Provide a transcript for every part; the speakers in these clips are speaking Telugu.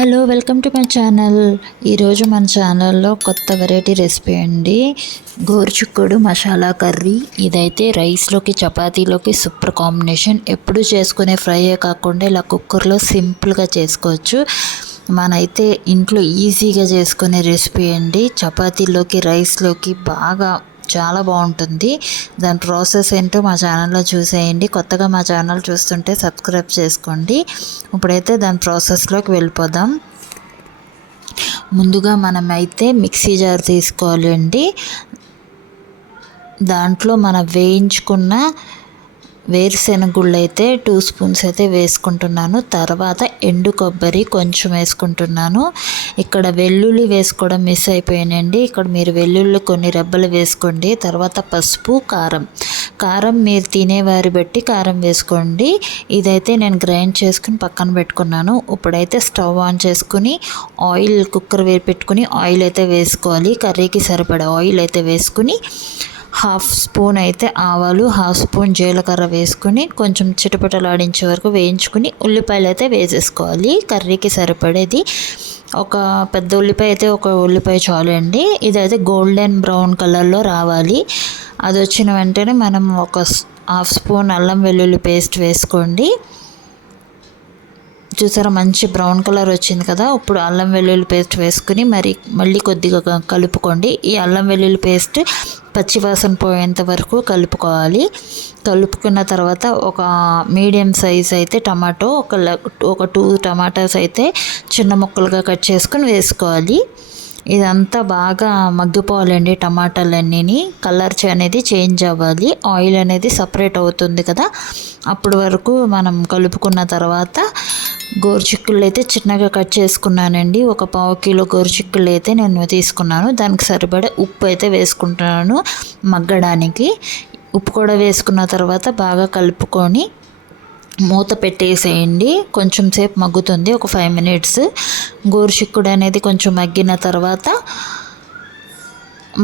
Hello, welcome to my channel. ఈరోజు మన ఛానల్లో కొత్త వెరైటీ రెసిపీ అండి, గోరుచిక్కుడు మసాలా కర్రీ. ఇదైతే రైస్లోకి చపాతీలోకి సూపర్ కాంబినేషన్. ఎప్పుడు చేసుకునే ఫ్రైయే కాకుండా ఇలా కుక్కర్లో సింపుల్గా చేసుకోవచ్చు. మనైతే ఇంట్లో ఈజీగా చేసుకునే రెసిపీ అండి. చపాతీలోకి రైస్లోకి బాగా చాలా బాగుంటుంది. దాని ప్రాసెస్ ఏంటో మా ఛానల్లో చూసేయండి. కొత్తగా మా ఛానల్ చూస్తుంటే సబ్స్క్రైబ్ చేసుకోండి. ఇప్పుడైతే దాని ప్రాసెస్లోకి వెళ్ళిపోదాం. ముందుగా మనమైతే మిక్సీ జార్ తీసుకోవాలండి. దాంట్లో మనం వేయించుకున్న వేరుశెనగుళ్ళు అయితే 2 స్పూన్స్ అయితే వేసుకుంటున్నాను. తర్వాత ఎండు కొబ్బరి కొంచెం వేసుకుంటున్నాను. ఇక్కడ వెల్లుల్లి వేసుకోవడం మిస్ అయిపోయానండి. ఇక్కడ మీరు వెల్లుల్లి కొన్ని రెబ్బలు వేసుకోండి. తర్వాత పసుపు, కారం మీరు తినేవారి బట్టి కారం వేసుకోండి. ఇదైతే నేను గ్రైండ్ చేసుకుని పక్కన పెట్టుకున్నాను. ఇప్పుడైతే స్టవ్ ఆన్ చేసుకుని కుక్కర్ పెట్టుకుని ఆయిల్ అయితే వేసుకోవాలి. కర్రీకి సరిపడే ఆయిల్ అయితే వేసుకుని 1/2 స్పూన్ అయితే ఆవాలు, 1/2 స్పూన్ జీలకర్ర వేసుకుని కొంచెం చిటపటలాడించే వరకు వేయించుకుని ఉల్లిపాయలు అయితే వేసేసుకోవాలి. కర్రీకి సరిపడేది ఒక పెద్ద ఉల్లిపాయ అయితే ఒక ఉల్లిపాయ చాలండి. ఇదైతే గోల్డెన్ బ్రౌన్ కలర్లో రావాలి. అది వచ్చిన వెంటనే మనం ఒక 1/2 స్పూన్ అల్లం వెల్లుల్లి పేస్ట్ వేసుకోండి. చూసారా, మంచి బ్రౌన్ కలర్ వచ్చింది కదా. ఇప్పుడు అల్లం వెల్లుల్లి పేస్ట్ వేసుకుని మళ్ళీ కొద్దిగా కలుపుకోండి. ఈ అల్లం వెల్లుల్లి పేస్ట్ పచ్చివాసన పోయేంత వరకు కలుపుకోవాలి. కలుపుకున్న తర్వాత ఒక మీడియం సైజ్ అయితే టమాటో ఒక 2 టమాటాస్ అయితే చిన్న ముక్కలుగా కట్ చేసుకుని వేసుకోవాలి. ఇదంతా బాగా మగ్గిపోవాలండి. టమాటాలన్నీ కలర్ అనేది చేంజ్ అవ్వాలి. ఆయిల్ అనేది సపరేట్ అవుతుంది కదా. అప్పటి వరకు మనం కలుపుకున్న తర్వాత గోరుచిక్కుళ్ళు అయితే చిన్నగా కట్ చేసుకున్నానండి. ఒక 1/2 కిలో గోరుచిక్కుళ్ళు అయితే నేను తీసుకున్నాను. దానికి సరిపడే ఉప్పు అయితే వేసుకుంటున్నాను మగ్గడానికి. ఉప్పు కూడా వేసుకున్న తర్వాత బాగా కలుపుకొని మూత పెట్టేసేయండి. కొంచెం సేపు మగ్గుతుంది, ఒక 5 మినిట్స్. గోరుచిక్కుడు అనేది కొంచెం మగ్గిన తర్వాత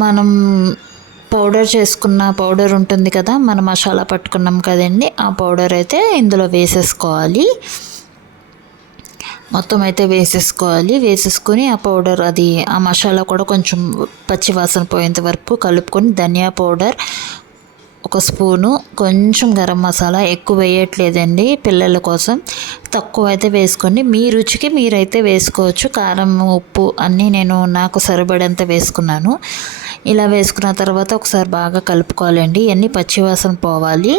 మనం పౌడర్ ఉంటుంది కదా, మనం మసాలా పట్టుకున్నాం కదండి, ఆ పౌడర్ అయితే ఇందులో వేసేసుకోవాలి. మొత్తం అయితే వేసేసుకొని ఆ పౌడర్ ఆ మసాలా కూడా కొంచెం పచ్చివాసన పోయేంత వరకు కలుపుకొని ధనియా పౌడర్ 1 స్పూను, కొంచెం గరం మసాలా, ఎక్కువ వేయట్లేదండి పిల్లల కోసం, తక్కువ అయితే వేసుకోండి. మీ రుచికి మీరైతే వేసుకోవచ్చు. కారం, ఉప్పు అన్నీ నేను నాకు సరిపడేంత వేసుకున్నాను. ఇలా వేసుకున్న తర్వాత ఒకసారి బాగా కలుపుకోవాలండి. ఇవన్నీ పచ్చివాసన పోవాలి.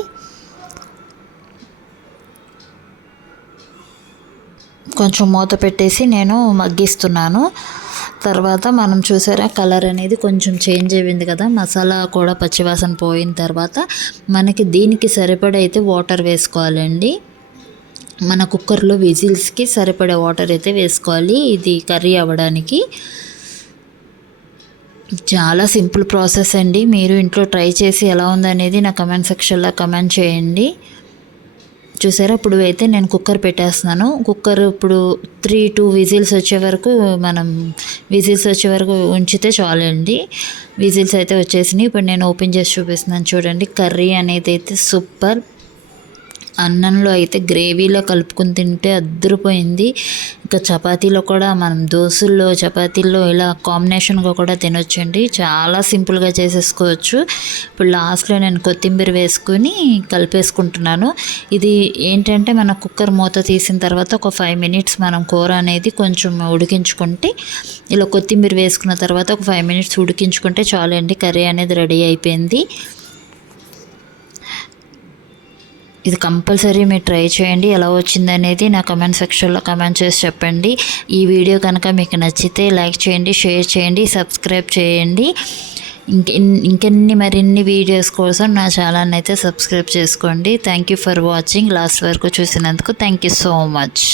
కొంచెం మూత పెట్టేసి నేను మగ్గిస్తున్నాను. తర్వాత మనం చూసారా, కలర్ అనేది కొంచెం చేంజ్ అయ్యింది కదా. మసాలా కూడా పచ్చివాసన పోయిన తర్వాత మనకి దీనికి సరిపడే అయితే వాటర్ వేసుకోవాలండి. మన కుక్కర్లో విజిల్స్కి సరిపడే వాటర్ అయితే వేసుకోవాలి, ఇది కర్రీ అవ్వడానికి. చాలా సింపుల్ ప్రాసెస్ అండి. మీరు ఇంట్లో ట్రై చేసి ఎలా ఉందనేది నా కమెంట్ సెక్షన్లో కమెంట్ చేయండి. చూసారా, ఇప్పుడు అయితే నేను కుక్కర్ పెట్టేస్తున్నాను. కుక్కర్ ఇప్పుడు 2 విజిల్స్ వచ్చే వరకు ఉంచితే చాలండి. విజిల్స్ అయితే వచ్చేసినాయి. ఇప్పుడు నేను ఓపెన్ చేసి చూపిస్తున్నాను. చూడండి, కర్రీ అనేది అయితే సూపర్. అన్నంలో అయితే గ్రేవీలో కలుపుకుని తింటే అద్దరిపోయింది. ఇంకా చపాతీలో కూడా మనం దోశల్లో చపాతీల్లో ఇలా కాంబినేషన్గా కూడా తినొచ్చండి. చాలా సింపుల్గా చేసేసుకోవచ్చు. ఇప్పుడు లాస్ట్లో నేను కొత్తిమీర వేసుకుని కలిపేసుకుంటున్నాను. ఇది ఏంటంటే మన కుక్కర్ మూత తీసిన తర్వాత ఒక 5 మినిట్స్ మనం కూర అనేది కొంచెం ఉడికించుకుంటే, ఇలా కొత్తిమీర వేసుకున్న తర్వాత ఒక 5 మినిట్స్ ఉడికించుకుంటే చాలండి. కర్రీ అనేది రెడీ అయిపోయింది. ఇది కంపల్సరీ మీరు ట్రై చేయండి. ఎలా వచ్చిందనేది నా కమెంట్ సెక్షన్లో కమెంట్ చేసి చెప్పండి. ఈ వీడియో కనుక మీకు నచ్చితే లైక్ చేయండి, షేర్ చేయండి, సబ్స్క్రైబ్ చేయండి. మరిన్ని వీడియోస్ కోసం నా ఛానల్ని అయితే సబ్స్క్రైబ్ చేసుకోండి. Thank you for watching. Last వరకు చూసినందుకు థ్యాంక్ యూ సో మచ్.